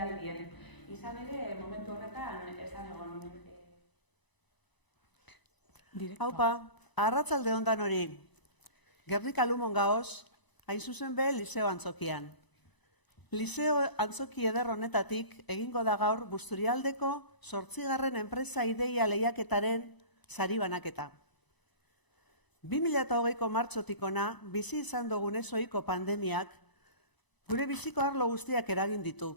deialdien. Izan ere, momentu horretan, esan egon... Haupa, arratzalde ondan hori. Gernika Lumon gaoz, hain zuzen be Liseo Antzokian. Liseo Antzoki eder honetatik egingo da gaur Busturialdeko 8. enpresa ideia lehiaketaren sari banaketa. 2020ko martxotik ona, bizi izan dugun ezoiko pandemiak, gure biziko arlo guztiak eragin ditu.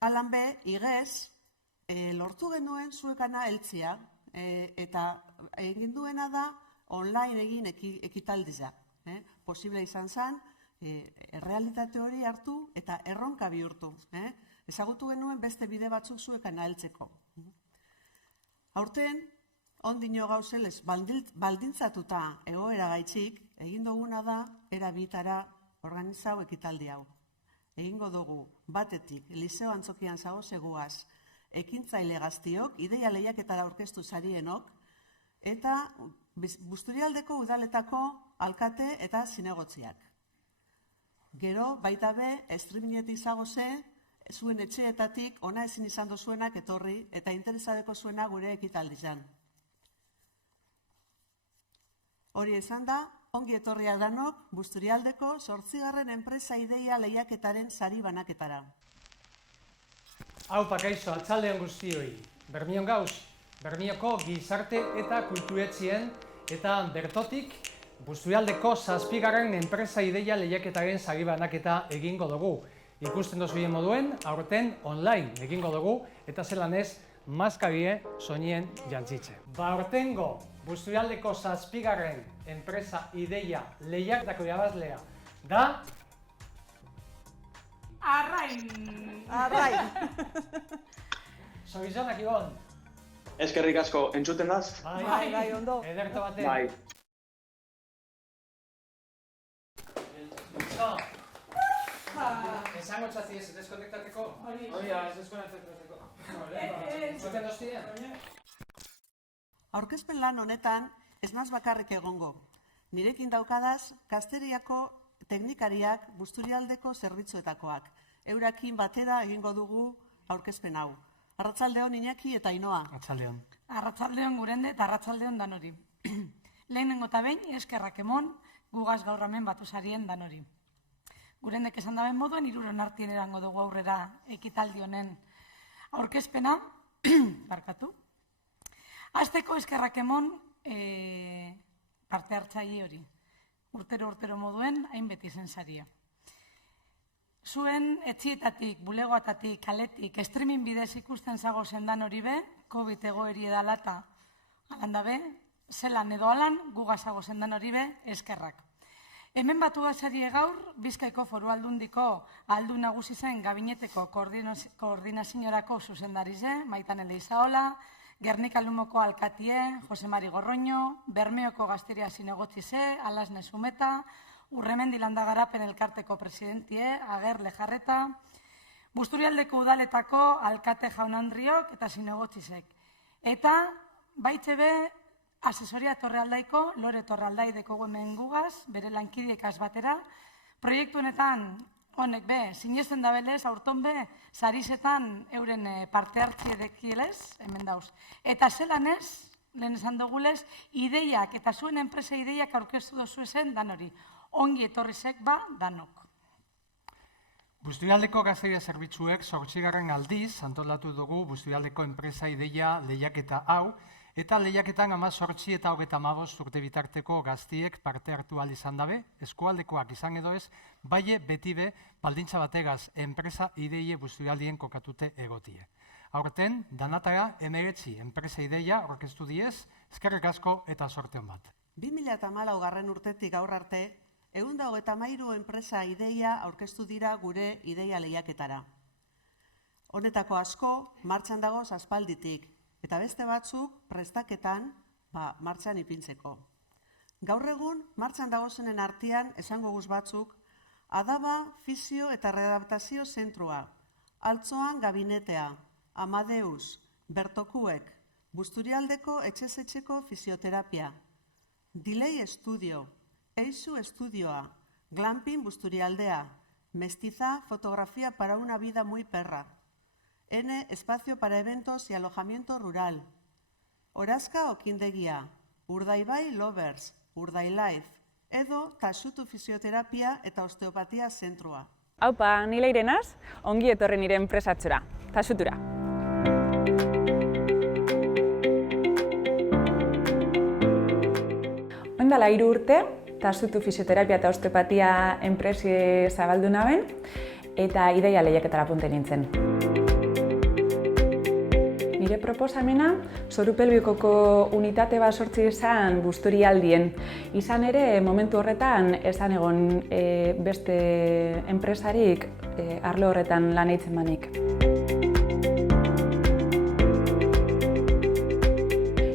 Alan be, igez, lortu genuen zuekana heltzia, eta egin duena da online egin ekitaldia. Posible izan zen, errealitate hori hartu eta erronka bihurtu. Ezagutu genuen beste bide batzuk zuekana heltzeko. Aurten, ondino gauzelez baldintzatuta egoera gaitzik, egin duguna da erabitara organizau ekitaldi hau. Egingo dugu batetik Liseo Antzokian zagozeguaz ekintzaile gaztiok, ideia lehiaketara aurkeztu sarienok, eta Busturialdeko udaletako alkate eta zinegotziak. Gero, baita be, estribinetik zagoze, zuen etxeetatik ona ezin izan dozuenak etorri eta interesadeko zuena gure ekitaldizan. Hori esan da, ongi etorria danok Busturialdeko 8. enpresa ideia lehiaketaren sari banaketara. Haupa kaixo, atzaldean guztioi. Bermion gauz, Bermioko gizarte eta kulturetzien eta bertotik Busturialdeko 7. enpresa ideia lehiaketaren sari banaketa egingo dugu. Ikusten dozuen moduen, aurten online egingo dugu eta zelan ez, maskabie soinien jantzitze. Aurtengo Busturialdeko 7. enpresa ideia lehiaketako irabazlea da... Arrain! Zogizonak, Ibon? Eskerrik asko, entzuten daz? Bai, ondo. Ederto baten? Bai. Esango txatzi ez deskonektateko? Hori ez deskonektateko. Zoten doztien? Aurkezpen lan honetan ez naz bakarrik egongo. Nirekin daukadaz, Gazteriako teknikariak Busturialdeko zerbitzuetakoak. Eurakin batera egingo dugu aurkezpen hau. Arratsaldeon Iñaki eta Ainoa. Arratsaldeon. Arratsaldeon gurende eta arratsaldeon danori. Lehenengo eta behin eskerrak emon, gugaz gaur hemen batu sarien danori. Gurendek esan daben moduen, 3 artien erango dugu aurrera ekitaldi honen aurkezpena, barkatu. Hasteko eskerrak emon parte hartzaile hori. Urtero moduen, hainbeti izen saria. Zuen etxietatik, bulegoatatik, kaletik, streaming bidez ikusten zago zendan hori be, COVID egoeri edalata alanda be, zelan edo alan, gugazago zendan hori be, eskerrak. Hemen batu basarie gaur, Bizkaiko Foru Aldundiko aldun nagusi zen gabineteko koordinaziorako zuzendarize, Maitan Eleizaola, Gernika Lumoko alkatie, Jose Mari Gorroño, Bermeoko Gazteria zinegotzize, Alasne Zumeta, Urremendi Landagarapen elkarteko presidentie, Ager Lejarreta, Busturialdeko udaletako alkate jaunandriok eta zinegotzizek. Eta baitxe be, asesoria Torrealdaiko, Lore Torrealdaideko hemen gugaz, bere lankidiekaz batera, proiektu honetan honek be, sinesten da belez, aurton be, sarizetan euren parte hartzie dekielez, hemen dauz. Eta zelan ez, lehen esan dugulez, ideiak eta zuen enpresa ideiak aurkeztu dozu ezen danori. Ongi etorrizek ba danok. Busturialdeko Gazteria Zerbitzuek 8. aldiz antolatu dugu Busturialdeko enpresa ideia lehiaketa hau, eta lehiaketan 18 eta 35 urte bitarteko gaztiek parte hartu ahal izan dabe, eskualdekoak izan edo ez, bai beti be, baldintza bategaz enpresa ideie Busturialdien kokatute egotie. Aurten, danatara 19 enpresa ideia aurkeztu diez, eskerrik asko eta sorte hon bat. 2014 urtetik gaur arte, 123 enpresa ideia aurkeztu dira gure ideia lehiaketara. Honetako asko, martxan dagoz aspalditik, eta beste batzuk prestaketan martxan ipintzeko. Gaur egun, martxan dagozenen artean esango guz batzuk, Adaba Fisio eta Readaptazio Zentrua, Altzoan Gabinetea, Amadeus, Bertokuek, Busturialdeko etxez-etxeko fisioterapia, Delay Estudio, Eizu Estudioa, Glampin Busturialdea, Mestiza, fotografía para una vida muy perra. N, espacio para eventos y alojamiento rural. Horazka Okindegia, Urdaibai Lovers, Urdailife, edo Tasutu fisioterapia eta osteopatia zentrua. Haupa, ni Leire naz, ongi etorri nire enpresatzora, Tasutura. Oindala 3 urte, Tasutu fisioterapia eta osteopatia enpresi zabaldu naben, eta ideia lehiaketara punte nintzen. Nire proposamena, zoru pelbikoko unitate bat sortzi izan Busturialdien. Izan ere, momentu horretan, esan egon beste enpresarik arlo horretan lan eitzen banik.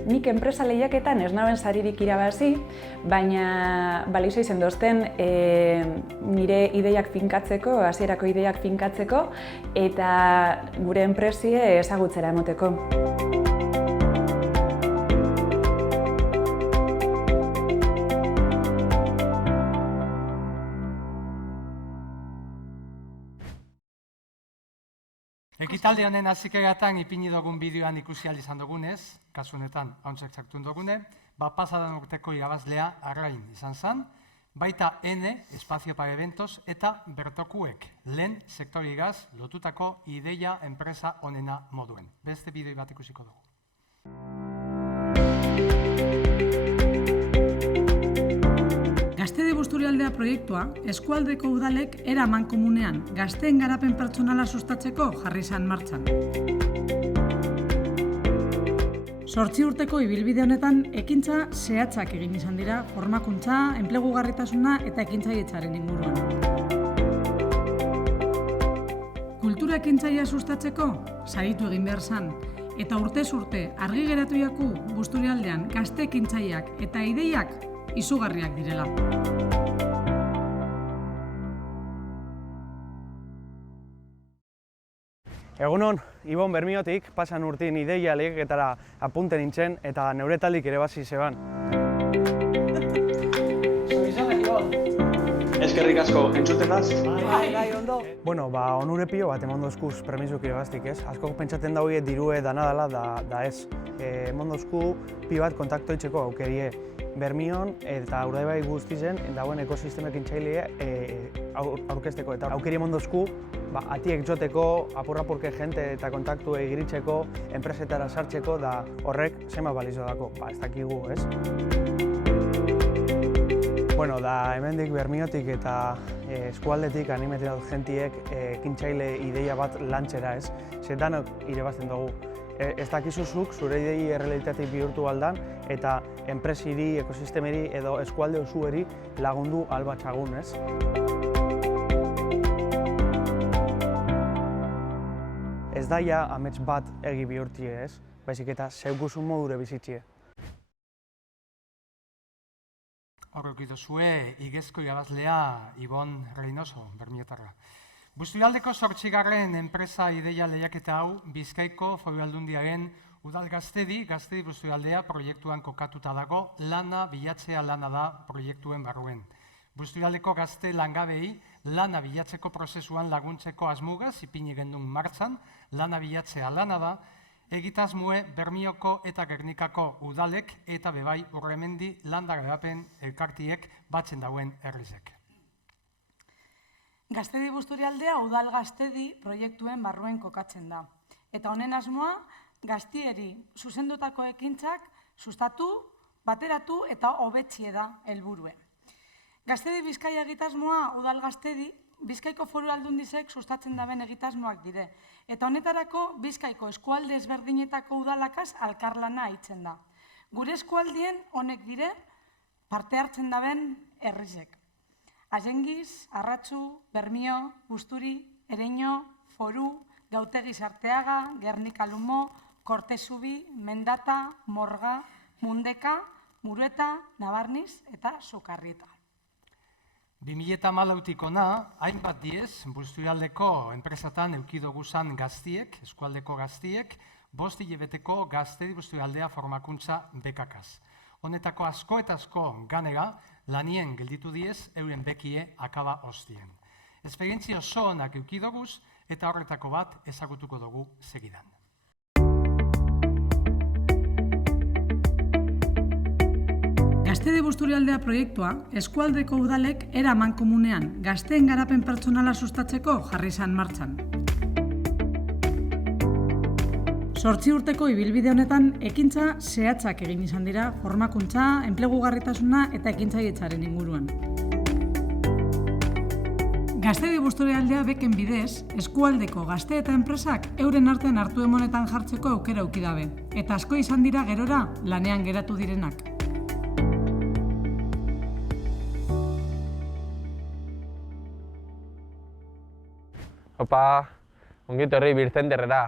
Nik enpresa lehiaketan ez naben saririk irabazi, baina balizo izen dozten nire ideiak finkatzeko, hasierako ideiak finkatzeko, eta gure enpresie ezagutzera emoteko. Ekitaldi honen hasieratan ipini dugun bideoan ikusi ahal izan dugunez, kasu honetan hauntzek sartu dugune, pasadan urteko irabazlea Arrain izan zen, baita N, espazio para eventos, eta bertokuek, lehen sektorigaz lotutako ideia enpresa honena moduen. Beste bideo bat ikusiko dugu. Gaztedi Busturialdea proiektua, eskualdeko udalek era mankomunean gazteen garapen pertsonala sustatzeko jarri izan martxan. 8 urteko ibilbide honetan ekintza zehatzak egin izan dira formakuntza, enplegugarritasuna eta ekintzailetzaren inguruan. Kultura ekintzailea sustatzeko saritu egin behar zan, eta urtez urte argi geratu jaku Busturialdean gazte ekintzaileak eta ideiak izugarriak direla. Egunon, Ibon Bermiotik, pasan urtin ideia lehiaketara apunte nintzen eta neure taldik ere basi zeban. Eskerrik asko, entzuten daz? Bai, ondo. Bueno, onure pilo bat emon dozkuz premizuk irabaztik, ez? Asko pentsatzen daude dirue dana dela da ez. Emon dozku pi bat kontakto itxeko aukerie Bermion eta Urdaibai guztizen dagoen ekosistemek intzailea aurkezteko eta aukeri emon dozku atiek joteko, apur-apurke jente eta kontaktu egiritzeko, enpresetara sartzeko da horrek zema balizo dako, ez dakigu, ez? Bueno, da hemendik Bermiotik eta eskualdetik animetik dut jentiek ekintzaile ideia bat lantxera, ez? Zetanok irabazten dugu. Ez dakizuzuk zure idei errealitatik bihurtu aldan eta enpresiri, ekosistemeri edo eskualde osueri lagundu albatxagun, ez? Ez daia amets bat egi bihurtie, ez? Baizik eta zeukuzun modure bizitzie. Horrek idozue, igezko irabazlea Ibon Reynoso, Bermiotarra. Busturialdeko 8. enpresa ideia lehiaketa hau, Bizkaiko Foru Aldundiaren Udal Gaztedi Busturialdea proiektuan kokatuta dago, lana bilatzea lana da proiektuen barruen. Busturialdeko gazte langabei lana bilatzeko prozesuan laguntzeko asmugaz ipini gendun martzan, lana bilatzea lana da, egitasmue Bermioko eta Gernikako udalek eta bebai Urremendi landa garapen elkartiek batzen dauen herrizek. Gaztedi Busturialdea udal gaztedi proiektuen barruen kokatzen da. Eta honen asmoa, gaztieri zuzendutako ekintzak sustatu, bateratu eta hobetzie da helburuen. Gaztedi Bizkaia egitasmoa udal gaztedi Bizkaiko Foru Aldundizek sustatzen daben egitasmoak dire. Eta honetarako Bizkaiko eskualde ezberdinetako udalakaz alkarlana aitzen da. Gure eskualdien honek dire parte hartzen daben herrizek. Azengiz, Arratzu, Bermio, Busturi, Ereño, Foru, Gautegi Sarteaga, Gernika Lumo, Kortezubi, Mendata, Morga, Mundeka, Murueta, Nabarniz eta Sukarrieta. 2014tik ona, hainbat diez, Busturialdeko enpresatan eukidoguzan gaztiek, eskualdeko gaztiek, 5 hilabeteko Gaztedi Busturialdea formakuntza bekakaz. Honetako asko eta asko ganera, lanien gelditu diez, euren bekie akaba hostien. Esperientzia oso onak eduki doguz eta horretako bat ezagutuko dugu segidan. Gaztedi Busturialdea proiektua eskualdeko udalek era amankomunean gazteen garapen pertsonala sustatzeko jarri izan martxan. 8 urteko ibilbide honetan ekintza zehatzak egin izan dira formakuntza, enplegugarritasuna eta ekintzailetzaren inguruan. Gaztedi Busturialdea beken bidez, eskualdeko gazte eta enpresak euren artean hartu emanetan jartzeko aukera eduki dabe, eta asko izan dira gerora lanean geratu direnak. Opa, ongit horri Birzenterrera.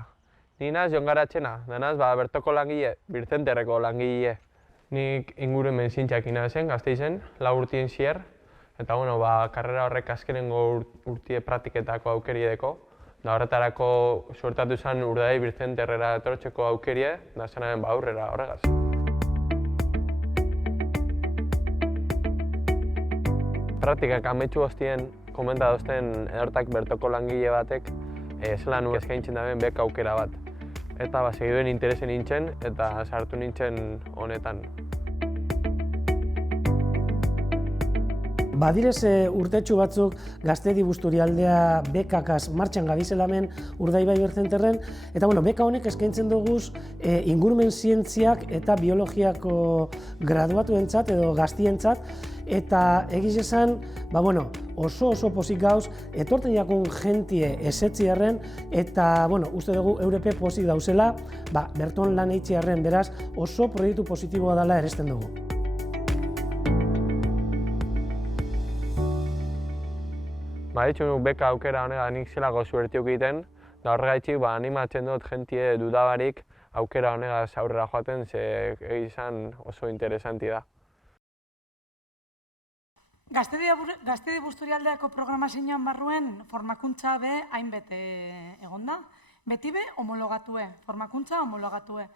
Ni naz Jon Garatxena, danaz bertoko langile, Birzenterreko langile. Nik ingurumen zientziak zen, Gasteizen, 4 urtien zier. Eta karrera horrek azkenengo urtie praktiketako aukeriedeko. Da horretarako suertatu zen Urdai Birzenterrera etortzeko aukerie, da zenaren aurrera horregaz. Praktikak ametsu goztien, komenta dozten edortak bertoko langile batek zelan eskaintzen daben beka aukera bat. Eta segiduen interesen nintzen eta sartu nintzen honetan. Badirez urtetxu batzuk Gaztedi Busturialdea bekakaz martxan gabizelamen Urdaibai Birzenterren, eta beka honek eskaintzen duguz ingurumen zientziak eta biologiako graduatuentzat edo gaztientzat, eta egiz esan, oso pozik gauz, etorten jakun jentie esetziarren, eta uste dugu eurepe pozik dauzela, berton lan eitziarren, beraz oso proiektu positiboa dela eresten dugu. Ditxun beka aukera honega nik zelako suertiuk egiten, da horregaitxik animatzen dut jentie dudabarik aukera honegaz aurrera joaten, ze izan oso interesanti da. Gaztedi Busturialdeako programazioan barruen formakuntza be hainbete egon da. Beti be homologatue, formakuntza homologatue.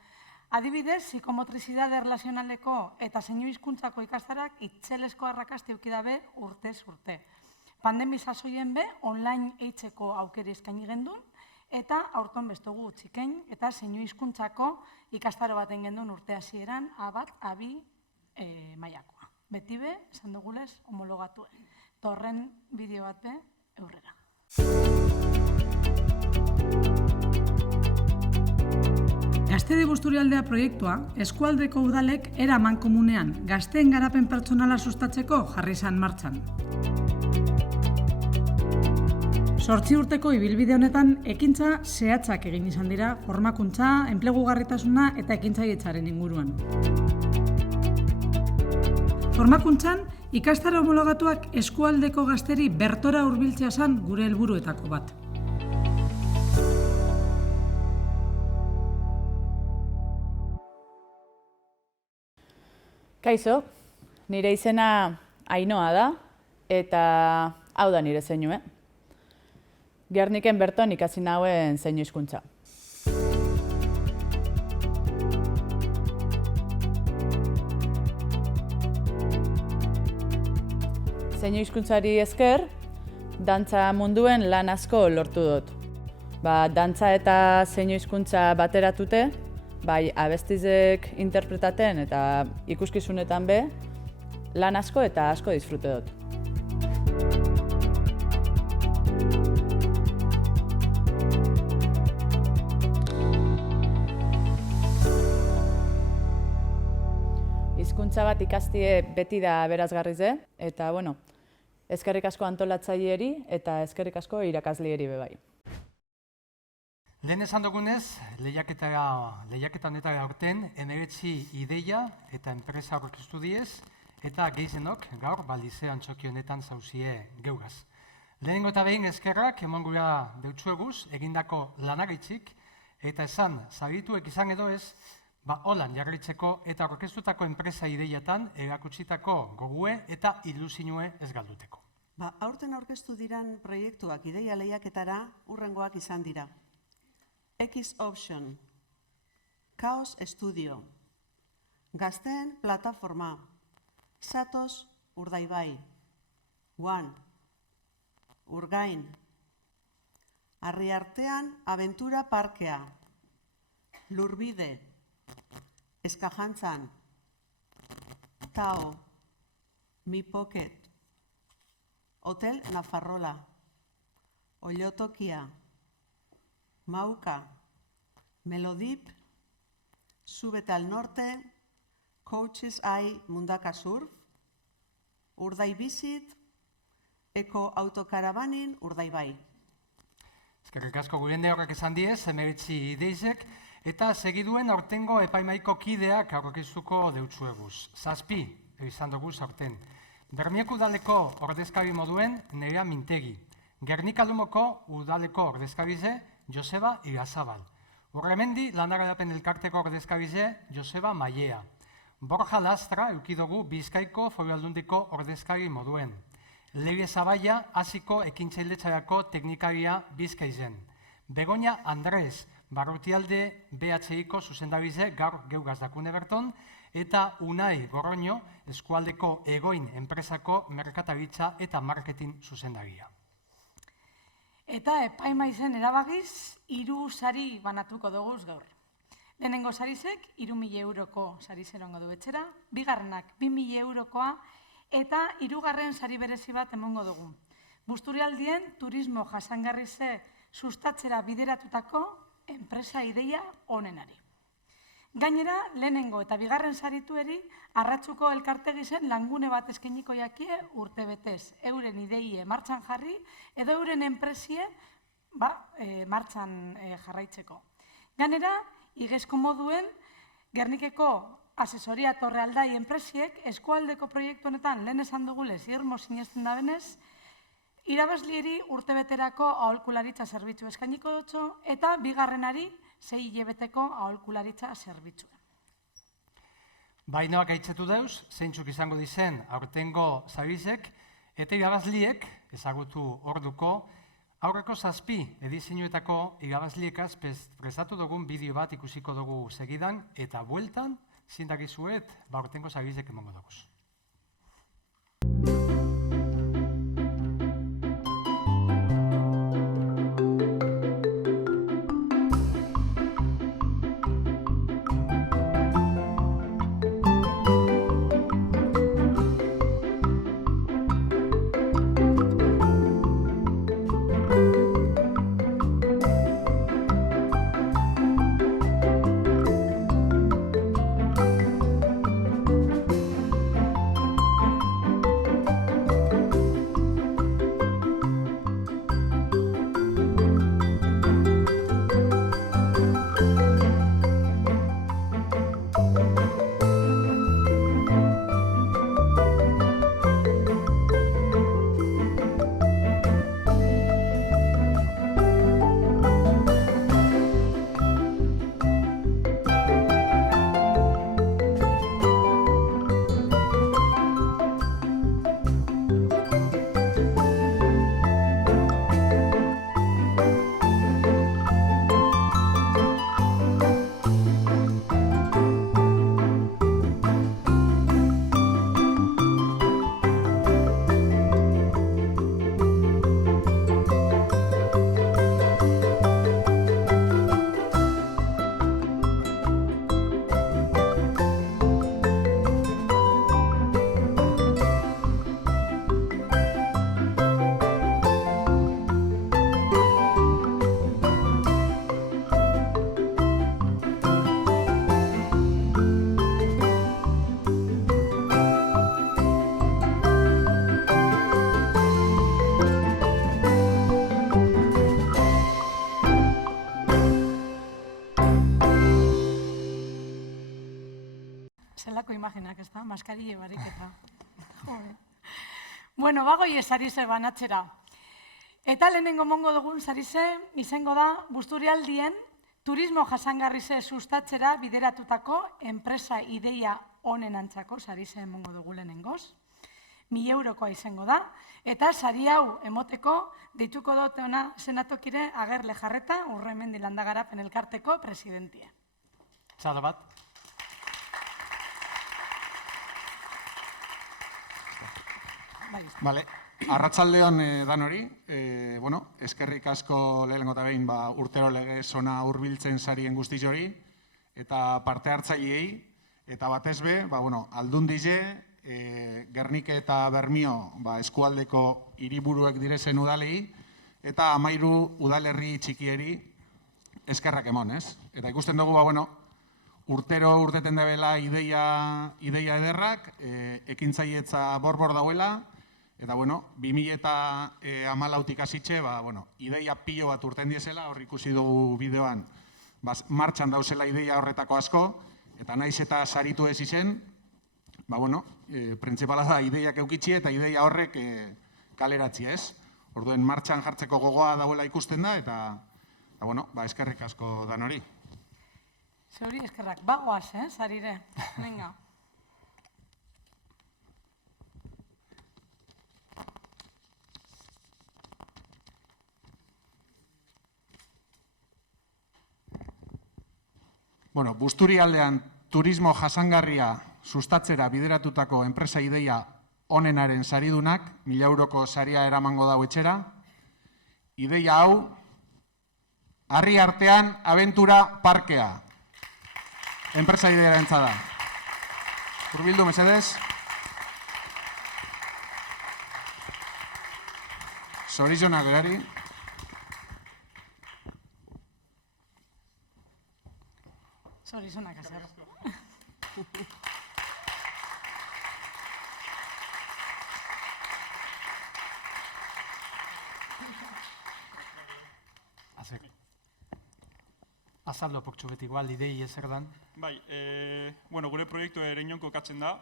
Adibidez, psikomotrizidade erlazionaleko eta zeinu hizkuntzako ikastarak itzelesko arrakasti eduki dabe urtez urte. Pandemi sasoien be, online eitzeko aukeri eskaini gendun, eta aurton bestogu utzikein, eta zeinu hizkuntzako ikastaro baten gendun urte hasieran A1, A2 mailakoa. Beti be, esan dugulez, homologatuen. Torren bideo bat be, eurrera. Gaztedi Busturialdea proiektua, eskualdeko udalek era amankomunean gazteen garapen pertsonala sustatzeko jarri izan martxan. 8 urteko ibilbide honetan ekintza zehatzak egin izan dira formakuntza, enplegugarritasuna eta ekintzailetzaren inguruan. Formakuntzan, ikastaro homologatuak eskualdeko gazteri bertora hurbiltzea zen gure helburuetako bat. Kaixo, nire izena Ainoa da, eta hau da nire zeinue. Gerniken berton ikasi nauen zeinu hizkuntza. Zeinu hizkuntzari esker, dantza munduen lan asko lortu dut. Dantza eta zeinu hizkuntza bateratute, bai abestizek interpretaten eta ikuskizunetan be, lan asko eta asko disfrute dut. Hizkuntza bat ikastie beti da berazgarrize, eta eskerrik asko antolatzaileari eta eskerrik asko irakasleari be bai. Lehen esan dugunez, lehiaketa honetan aurten 19 ideia eta enpresa aurkeztu diez, eta gehizenok gaur Liceo Antzoki honetan zauzie geugaz. Lehenengo eta behin eskerrak eman gura deutsueguz egindako lanagitzik, eta esan zagituek izan edo ez, holan jarritzeko eta aurkeztutako enpresa ideiatan erakutsitako gogue eta ilusinue ez galduteko. Aurten aurkeztu diran proiektuak ideia lehiaketara hurrengoak izan dira. X Option, Chaos Studio, Gazteen Plataforma, Satos Urdaibai, One, Urgain. Harri artean, Abentura Parkea. Lurbide. Eskajantzan. Tao. Mi Pocket. Hotel Nafarrola. Ollotokia. Mauka. Melodip. Súbete al norte. Coaches Eye Mundaka Surf. Urdai Visit. Eko Autokaravanin Urdaibai. Eskerrik asko gurende horrek esan diez, Emeritzi Deizek, eta segiduen aurtengo epaimaiko kideak aurkeztuko deutsueguz. 7 izan dugu aurten. Bermioko udaleko ordezkari moduen Nerea Mintegi. Gernika Lumoko udaleko ordezkarize Joseba Irazabal. Urremendi Landagarapen elkarteko ordezkarize Joseba Maiea. Borja Lastra eukidugu Bizkaiko Foru Aldundiko ordezkari moduen. Leire Zabaia hasiko ekintzailetzarako teknikaria Bizkaizen. Begoña Andrés Barrutialde BHIko zuzendarize gaur geugazdakune berton, eta Unai Gorroño eskualdeko Egoin enpresako merkataritza eta marketing zuzendaria. Eta epaimaizen erabagiz, 3 sari banatuko dugu gaur. Lehenengo sarizek 3.000 euroko sariz erongo du etxera, bigarrenak 2.000 eurokoa, eta 3. sari berezi bat emongo dugu. Busturialdien turismo jasangarrize sustatzera bideratutako enpresa ideia onenari. Gainera, lehenengo eta 2. saritueri Arratsuko elkartegizen langune bat eskainiko jakie urtebetez euren ideie martxan jarri edo euren enpresie martxan jarraitzeko. Gainera, igezko moduen Gernikeko asesoria Torrealdai enpresiek eskualdeko proiektu honetan lehen esan dugulez irmo sinesten da benez, irabazlieri urtebeterako aholkularitza zerbitzu eskainiko dutxo eta 2. 6 hilabeteko aholkularitza zerbitzua. Bainoak aitzetu deuz, zeintzuk izango dizen aurtengo sarizek, eta irabazliek, ezagutu orduko, aurreko 7 edizioetako irabazliekaz prestatu dugun bideo bat ikusiko dugu segidan, eta bueltan, zindagizuet, aurtengo sarizek emongo duguz. Zelako imaginak, ez da? Maskarille barik eta. Bueno, bagoi sarize banatzera. Eta lehenengo mongo dugun sarize izango da Busturialdien turismo jasangarrize sustatzera bideratutako enpresa ideia honen antzako sarize emongo dugu lehenengoz. 1.000 eurokoa izango da. Eta sari hau emoteko deituko dute ona senatokire Agerle Jarreta Urremendi Landagarapen elkarteko presidentia. Txalo bat. Vale. Arratsaldeon danori, eskerrik asko lehenengo eta behin urtero legez ona hurbiltzen sarien guztiz hori, eta parte hartzaileei, eta batez be, Aldundize, Gernike eta Bermio eskualdeko hiriburuek direzen udalei, eta 13 udalerri txikieri eskerrak emon, ez? Eta ikusten dugu, urtero urteten debela ideia ederrak, ekintzailetza borbor dauela, eta 2014tik hasitxe, ideia pilo bat urten diezela, hor ikusi dugu bideoan, martxan dauzela ideia horretako asko, eta naiz eta saritu ez izen, printzipala da ideiak eukitxi eta ideia horrek kaleratzi, ez? Orduen martxan jartzeko gogoa dauela ikusten da, eta eskerrik asko danori. Zeuri eskerrak, bagoaz, sarire, venga. Busturialdean turismo jasangarria sustatzera bideratutako enpresa ideia onenaren saridunak, 1.000 euroko saria eramango dago etxera. Ideia hau, Harri Artean Abentura Parkea. Enpresa ideia entzada. Hurbildu, mesedez. Zorizionak berari. Zorizonak azer. Azaldo apoktxo beti igual, idei ezer dan. Bai, gure proiektua Ereñon kokatzen da,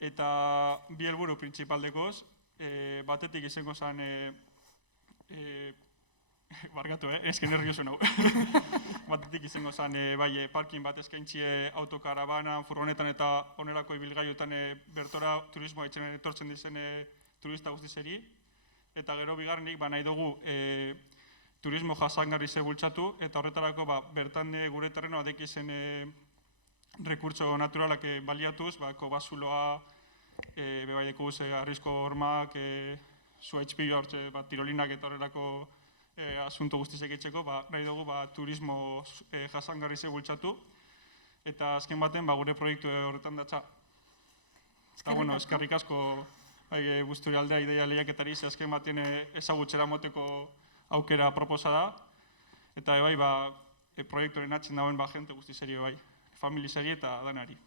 eta bi helburu printzipaldekoz, batetik izango zen, bargatu, esken nervioso nau. Batetik izango zen, parkin bat eskaintzie autokarabanan, furgonetan eta onerako ibilgaioetan bertora turismoa etxen etortzen dizen turista guztizeri. Eta gero bigarrenik, nahi dugu turismo jasangarri ze bultzatu, eta horretarako bertan gure terrenoa dekizen rekurtso naturalak baliatuz, kobazuloa, bebaideko arrisko hormak, zuaitxpillo hortze, tirolinak eta horrelako asunto guztizek etxeko, nahi dugu turismo jasangarri ze bultzatu, eta azken baten gure proiektu horretan datza. Eta eskerrik asko Busturialdea ideia lehiaketari, azken baten ezagutxera moteko aukera proposa da, eta proiektuaren atzen dauen jente guztizeri, familizeri eta danari.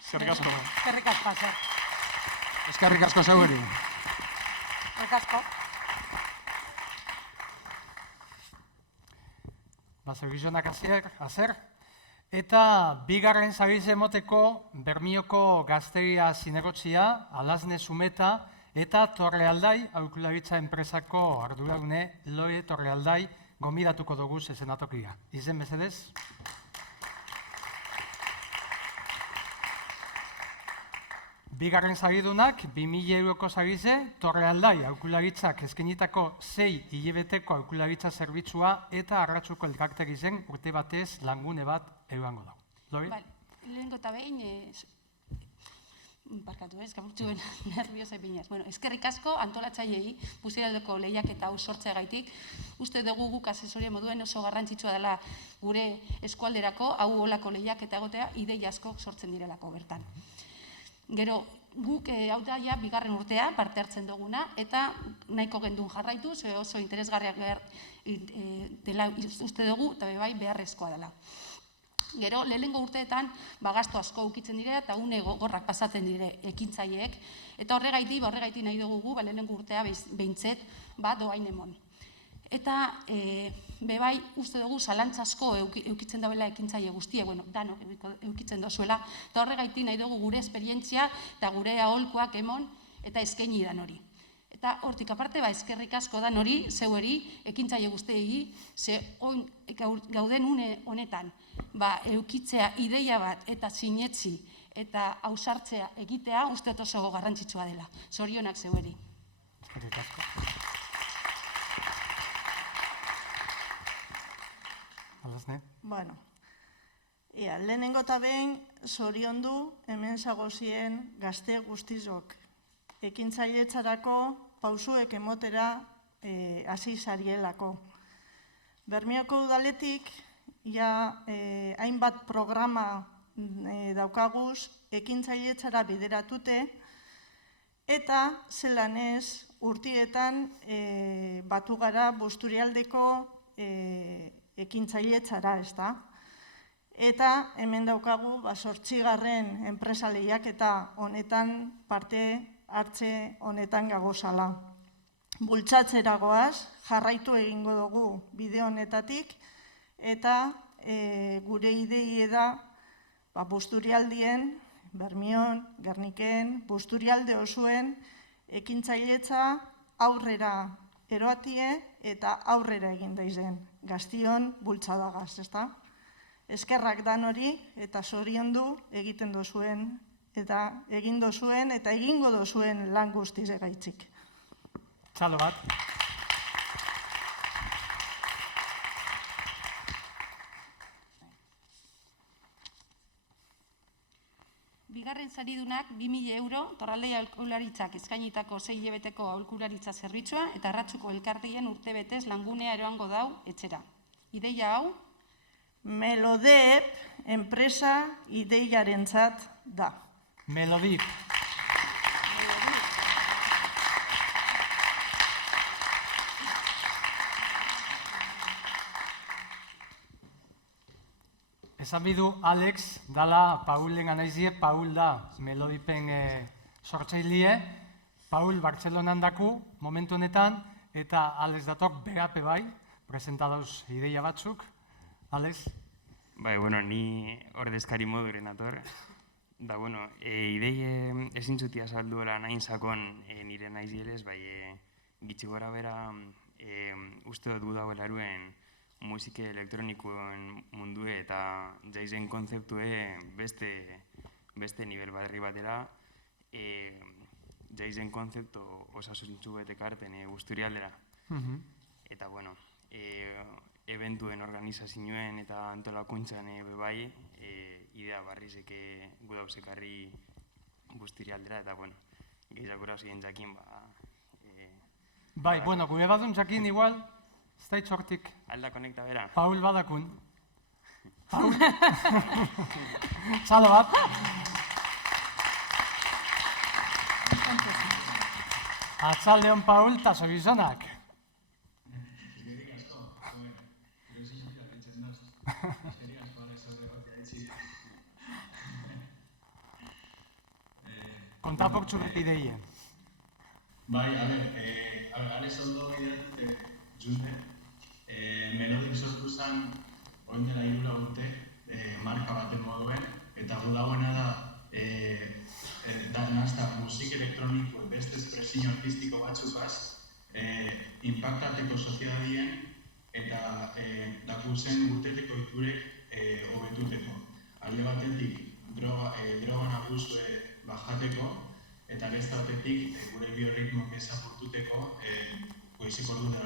Eskerrik asko. Eskerrik asko, zer. Eskerrik asko zeugeri. Eskerrik asko. Zerbizionak azer. Eta bigarren zabize emoteko Bermioko gazteria zinegotzia, Alazne Zumeta, eta Torrealdai, aholkularitza enpresako arduradune Loe Torrealdai gomidatuko dugu zezenatokia. Izen mesedez? Bigarren zabidunak, 2.000 euroko zabize, Torrealdai aholkularitzak eskenitako 6 hilabeteko aholkularitza zerbitzua eta arratsuko elkartek izen urte batez langune bat ebango dago. Loe? Lehenko eta behin, barkatu kapurtzuen nerviosa ipinez. Eskerrik asko antolatzaileei Busturialdeko lehiaketa hau sortzeagaitik. Uste dugu guk asesoria moduen oso garrantzitsua dela gure eskualderako, hau olako lehiaketa egotea, ideia asko sortzen direlako bertan. Gero, guk hau da ja bigarren urtea parte hartzen duguna, eta nahiko gendun jarraitu, oso interesgarriak dela uste dugu, eta beharrezkoa dela. Gero, lehenengo urteetan, gastu asko ukitzen dire, eta une gogorrak pasatzen dire ekintzaileek, eta horregaiti nahi dugu lehenengo urtea behintzet doain emon. Eta, uste dugu, zalantzasko eukitzen dauela ekintzaile guztie, danok eukitzen dozuela, eta horregaiti nahi dugu gure esperientzia eta gure aholkuak emon eta eskaini dan hori. Eta hortik aparte, eskerrik asko dan hori, zeueri, ekintzaile guztiei, ze gauden une honetan, eukitzea ideia bat eta sinetzi eta ausartzea egitea uste oso garrantzitsua dela. Zorionak zeueri. Eskerrik asko. Alazne? Lehenengo eta behin zoriondu hemen zagozien gazte guztizok. Ekintzailetzarako pausuek emotera hasi zarielako. Bermioko udaletik hainbat programa daukaguz ekintzailetzara bideratute eta zelan ez urtietan batu gara Busturialdeko ekintzailetzara, ezta? Eta hemen daukagu 8. enpresa lehiaketa honetan parte hartze honetan gagozala. Bultzatzera goaz, jarraitu egingo dugu bide honetatik eta gure idei da Busturialdien, Bermion, Gerniken, Busturialde osuen ekintzailetza aurrera eroatie eta aurrera egin daizen. Gaztion bultzadagaz, ezta? Eskerrak dan hori eta zoriondu egiten dozuen eta egin dozuen eta egingo dozuen lan guztiz egaitzik. Txalo bat. Bigarren saridunak 2.000 euro Torraldea aholkularitzak eskainitako 6 hilabeteko aholkularitza zerbitzua eta Arratzuko elkarteien urtebetez langunea eroango dau etxera. Ideia hau? Melodep enpresa ideiarentzat da. Melodip. Esan bidu Alex dala Paulen anaizie, Paul da Melodipen sortzailie, Paul Bartzelonan daku momentu honetan, eta Alex datok behape bai, presentadauz ideia batzuk. Alex? Bai, bueno, ni ordezkari moduren ator. Da, bueno, idei ezintzutia salduela nahin sakon nire naizielez, bai, gitxi gora bera uste dut gudago elaruen musike elektronikoen mundue eta jaizen konzeptue beste nivel baderri batera jaizen konzeptu osasuntzu betekarten Busturialdera. Eta, bueno, eventuen organizazioen eta antolakuntzan bai, idea barrizeke gudauzekarri Busturialdera eta, bueno, gehiagura ziren jakin, Bai, bueno, gure badun jakin igual, ez da itxortik. Alda konekta bera. Paul badakun. Paul? Txalo bat. Atzaldeon Paul eta Zogizonak. Kontaportzu beti deie. Bai, a ber, Alex ondo ideatute junte, Melodik sortu zen oin dela 3 urte marka baten moduen, eta gu dagoena da nazta musik elektroniko beste espresio artistiko batzukaz, impactateko soziadien eta dakuzen urteteko iturek hobetuteko. Alde batetik droga nagusue bajateko, eta beste batetik gure biorritmoak ezapurtuteko poesik ordu da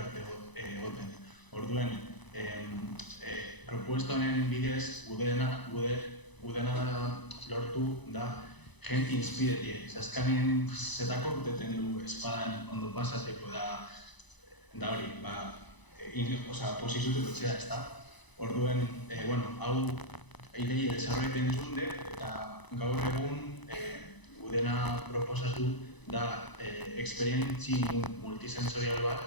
egoten. Orduen, propuesta honen bidez gudena lortu da gente inspiretie. Azkanen zetako guteten du espadan ondo pasateko da hori, posizutu betxea ez da. Orduen, hau idei desarroiten duzunde eta gaur egun gudena proposatu da eksperientzi multisensorial bat,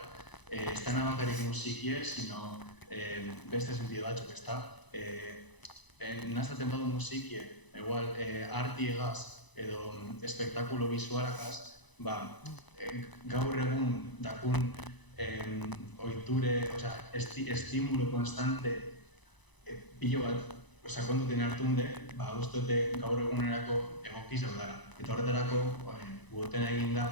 ez da nabakarik musikie, sino beste sentido batzuk, ez da. Naztaten badu musikie, igual arti egaz edo espektakulo visualakaz, gaur egun dakun oiture, estimulo konstante pilo bat, kontuten hartunde, uste gaur egunerako egokiz daudara. Eta horretarako, guten egin da,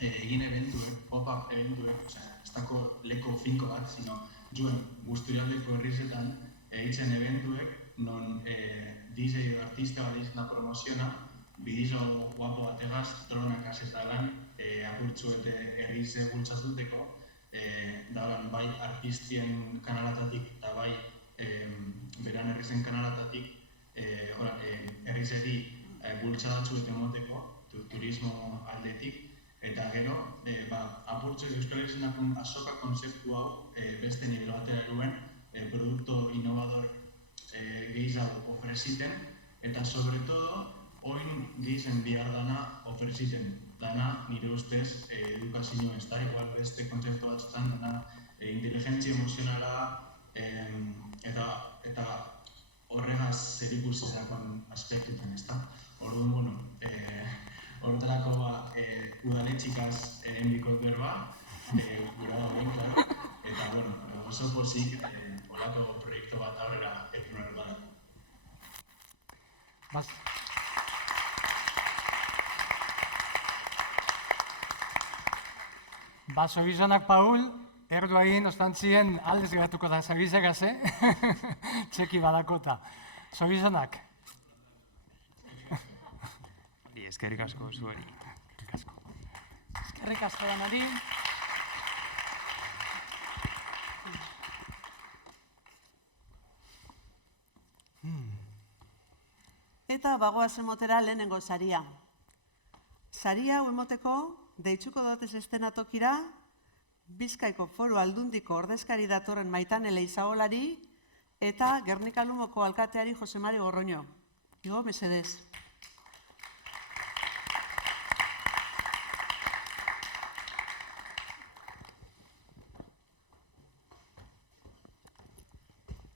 egin eventuek, pop-up eventuek, ez dako leko finko bat, sino juen Busturialdeko herrizetan egitzen eventuek, non DJ artista bat izan promoziona, bidizo guapo bategaz, dronakaz eta lan, agurtzuete herrize bultzatuteko, da bai artistien kanalatatik eta bai beran herrizen kanalatatik herrizeri bultzadatzu eta emoteko, turismo aldetik, Eta gero, apurtze Euskal Herrian azoka konzeptu hau beste nivel batera eruen, produkto innovador gehiago ofreziten, eta sobre todo, oin gizen behar dana ofreziten. Dana, nire ustez, edukazio ez da, igual beste konzeptu batzutan, dana inteligentzia emozionala eta horregaz zerikusiakon aspektutan, ez da? Orduan, horretarako udaletxikaz endiko berba, gura da behin, klaro, eta oso pozik olako proiektu bat aurrera epunar da. Zorizonak, Paul, erdu egin ostantzien aldez geratuko da zerbizegaz, txeki badakota. Zorizonak. Eskerrik asko zuari. Eskerrik asko danari. Eta bagoaz emotera lehenengo saria. Saria hau emoteko, deitzuko dotez estenatokira, Bizkaiko Foru Aldundiko ordezkari datorren Maitane Leizaolari eta Gernika Lumoko alkateari Jose Mari Gorroño. Igo, mesedez.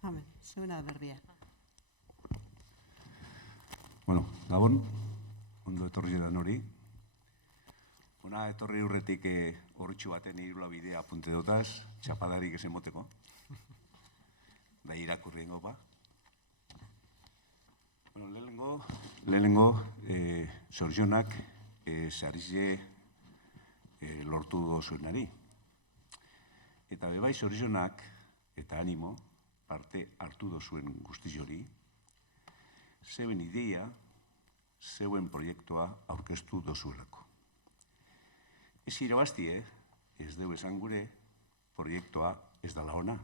Amen, zeuena berbia. Gabon, ondo etorri da hori. Ona etorri urretik horretxu baten irula bidea apunte dotaz, txapadarik ezen moteko. Da irakurri ingo ba. Lehenengo, Zorionak sarize lortu dozuenari. Eta bebai Zorionak eta animo parte hartu dozuen guztiz hori, zeuen ideia, zeuen proiektua aurkeztu dozuelako. Ez irabaztie, ez deu esan gure, proiektua ez dala ona.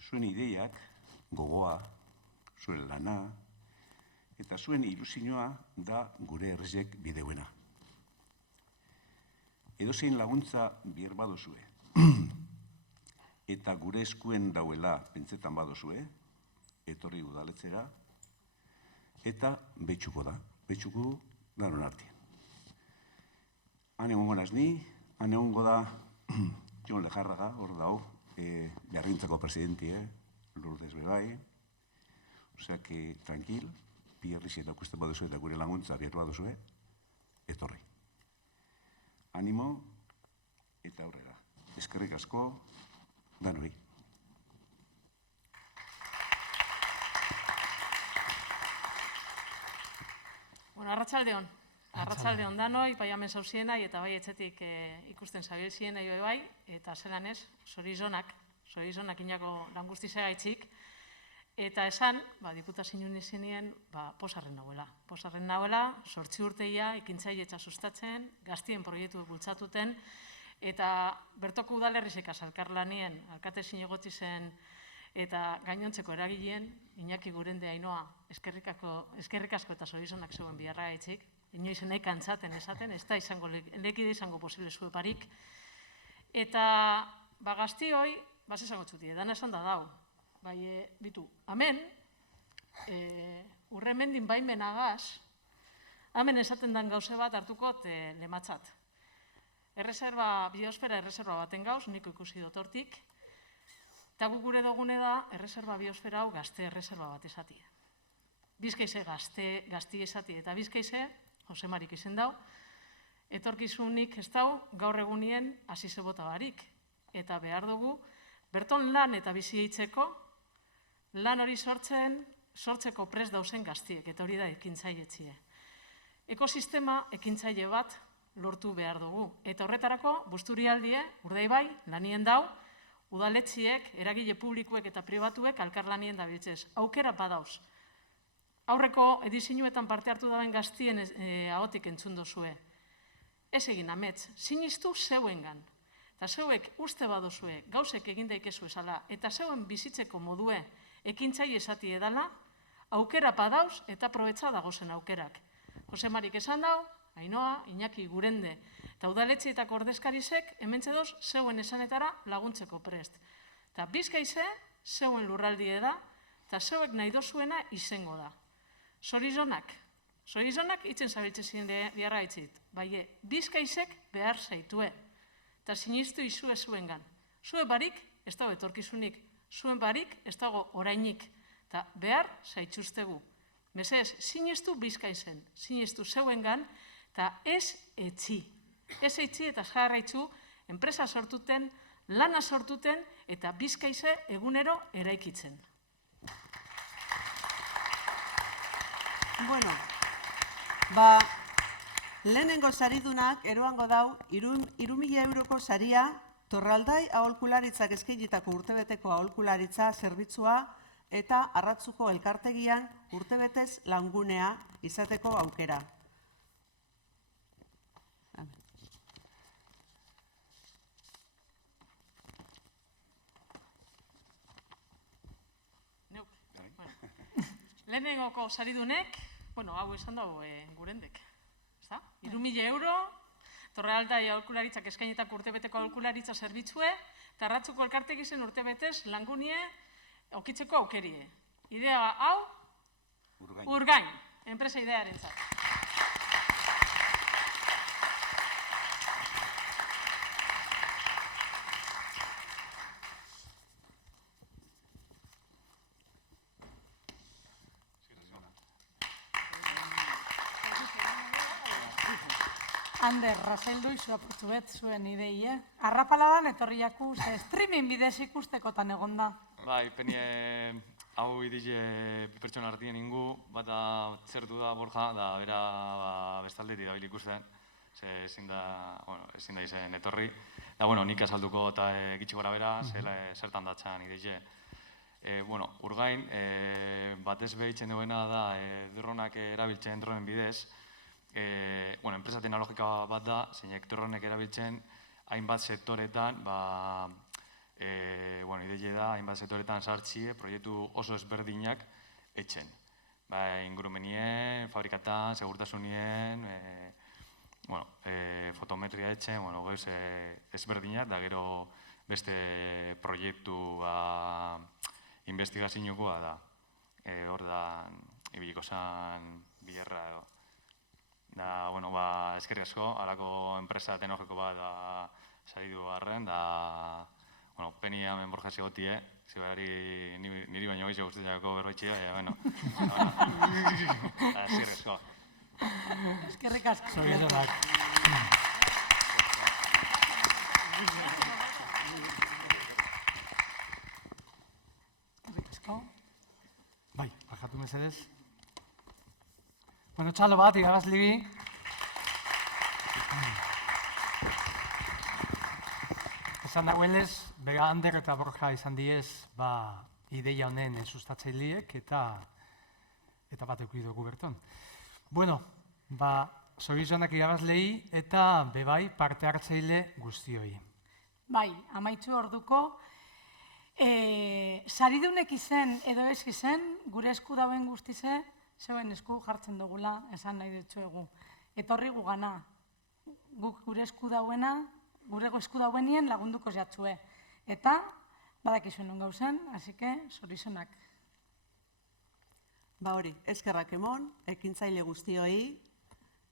Zuen ideiak, gogoa, zuen lana, eta zuen ilusioa da gure herrizek bideuena. Edozein laguntza bier badozue, eta gure eskuen dauela pentsetan badozue, etorri udaletzera, eta betxuko da, betxuko danon artean. Han egongo naz ni, han egongo da Jon Lejarraga, hor dau, Jarrintzako presidenti, Lourdes Bebai, osea que tranquil, pierrixen daukusten baduzue eta gure laguntza bier baduzue, etorri. Animo eta aurrera. Eskerrik asko, danoi. Arratsaldeon. Arratsaldeon danoi, bai hemen zauzienai eta bai etxetik ikusten zabilzienai bai, eta zelan ez, Zorizonak inako lan guztizagaitzik, eta esan, diputazioen izenien, pozarren nagoela. Pozarren nagoela, 8 urteia, ekintzailetza sustatzen, gaztien proiektu bultzatuten, eta bertoko udalerrizek elkarlanien, alkate zinegotzi zen, eta gainontzeko eragileen, Iñaki Gurende Ainoa, eskerrik asko eta Zorizonak zeuen biharra gaitzik, inoiz nahi kantzaten esaten, ez da lekide izango posible zueparik. Eta gaztioi, esango txuti, dana esan da dau. Bai, bitu, hemen, urremendin baimenagaz, hemen esaten den gauze bat hartukot lematzat. Biosfera erreserba baten gauz, niko ikusi dut hortik, eta gure dugune da, erreserba biosfera hau gazte erreserba bat esatie. Bizkaize gazti esatie, eta Bizkaize, Jose Marik izen dau, etorkizunik ez dau, gaur egunien hasize bota barik. Eta behar dugu, berton lan eta bizi eitzeko, lan hori sortzeko prest dauzen gaztiek, eta hori da ekintzailetzie. Ekosistema ekintzaile bat lortu behar dugu. Eta horretarako, Busturialdie, Urdaibai, lanien dau, udaletziek, eragile publikuek eta pribatuek elkarlanien dabiltzez. Aukera badauz. Aurreko edizinuetan parte hartu daben gaztien ahotik entzun dozue. Ez egin amets, sinistu zeuengan. Eta zeuek uste badozue, gauzek egin daikezu esala, eta zeuen bizitzeko modue ekintzaile esatie edala, aukera badauz eta probetza dagozen aukerak. Jose Marik esan dau, Ainoa, Iñaki, Gurende, eta udaletxeetako ordezkarizek hementxe doz zeuen esanetara laguntzeko prest. Eta Bizkaize, zeuen lurraldie da, eta zeuek nahi dozuena izango da. Zorizonak itzen zabiltze ziren biarra itzit. Baie, Bizkaizek behar zaitue. Eta sinistu izue zuengan. Zue barik, ez dago etorkizunik. Zuen barik, ez dago orainik. Eta behar zaitxustegu. Mesez, sinistu Bizkaizen, sinistu zeuengan, eta ez etxi. Ez etxi eta jarraitzu, enpresa sortuten, lana sortuten, eta Bizkaize egunero eraikitzen. Bueno, lehenengo saridunak eroango dau 3.000 euroko saria Torraldai aholkularitzak eskainitako urtebeteko aholkularitza zerbitzua eta Arratzuko elkartegian urtebetez langunea izateko aukera. Lehenengoko saridunek, hau esan dago Gurendek. 3.000 euro, Torraldai aholkularitzak eskainitako urtebeteko aholkularitza zerbitzue, eta Arratzuko elkartegizen urtebetez langunie okitzeko aukerie. Idea hau, Urgain, enpresa idearentzat. Ander, razaildu izu apurtu bet zuen idei, Arrapaladan etorriaku, streaming bidez ikustekotan egon da. Bai, penie hau idize pertsona artien ingu, bata zertu da Borja, da bera bestaldetik dabil ikusten, ezin da izen etorri. Da, nik azalduko eta gitxi gora bera, zertan datzan idize. Urgain, batez behitzen duena da dronak erabiltzen dronen bidez, enpresa teknologika bat da, zeinek dronek erabiltzen hainbat sektoretan, ideia da, hainbat sektoretan sartzie, proiektu oso ezberdinak etxen. Ingurumenien, fabrikatan, segurtasunien, fotometria etxen, gauz ezberdinak, da gero beste proiektu investigaziokoa da. Hor da, ibiliko zan bilerra edo. Da, eskerrik asko, halako enpresa teknologiko bat saridu garren, da, peni hemen Borja zigotie, zibarari niri baino gehiago guztitzako berbaitxia, eskerrik asko. Eskerrik asko. Zorionak. Eskerrik asko. Bai, bajatu mesedez. Txalo bat, irabazlibi. Esan dagoelez, bega Ander eta Borja izan diez, ideia honen sustatzaileek eta bat eukidu guberton. Zorizonak irabazlei eta bebai parte hartzaile guztioi. Bai, amaitzu orduko, saridunek izen edo ez izen, gure esku dauen guztize, zeuen esku jartzen dugula, esan nahi dutxuegu. Etorri gugana, guk gure esku dauena, gure esku dauenien lagunduko jatzue. Eta, badakizuen non gauzen, hasi que, zorizonak. Hori, eskerrak emon, ekintzaile guztioi,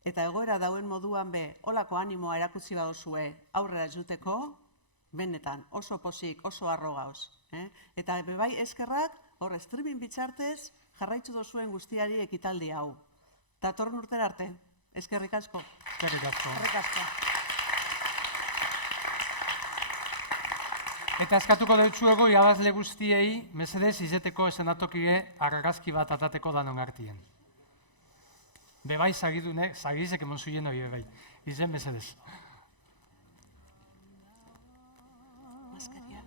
eta egoera dauen moduan holako animoa erakutsi badozue aurrera juteko, benetan, oso posik, oso harro gauz. Eta bebai eskerrak, hor streaming bitxartez, jarraitzu dozuen guztiari ekitaldi hau. Datorren urtera arte, eskerrik asko. Eskerrik asko. Eskerrik asko. Eta eskatuko deutsuego irabazle guztiei, mesedez izeteko esenatokire argazki bat atateko danon artien. Bebai zagizek emon zuien hori bebai. Izen mesedez. Mascaria.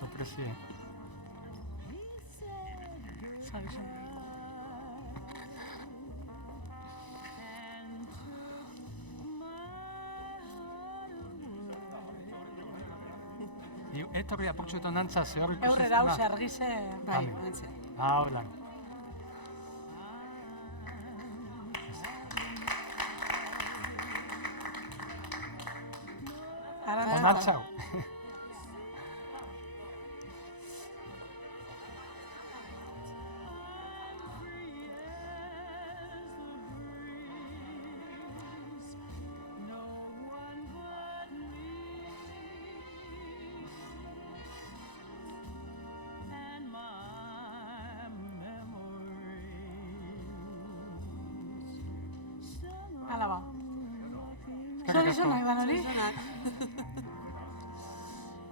Sorpresie. etorri apurtxuetan dantza ze hor ikusten Eurrera, hau argize, bai, ontsi. Hola. Onartzau. Hala ba. Zorizonak da hori?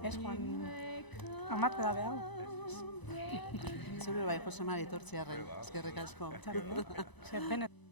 Ez, Juan, amate da behau. Zure bai, Jose Mari Tortziarren, eskerrik asko. Zer, benet.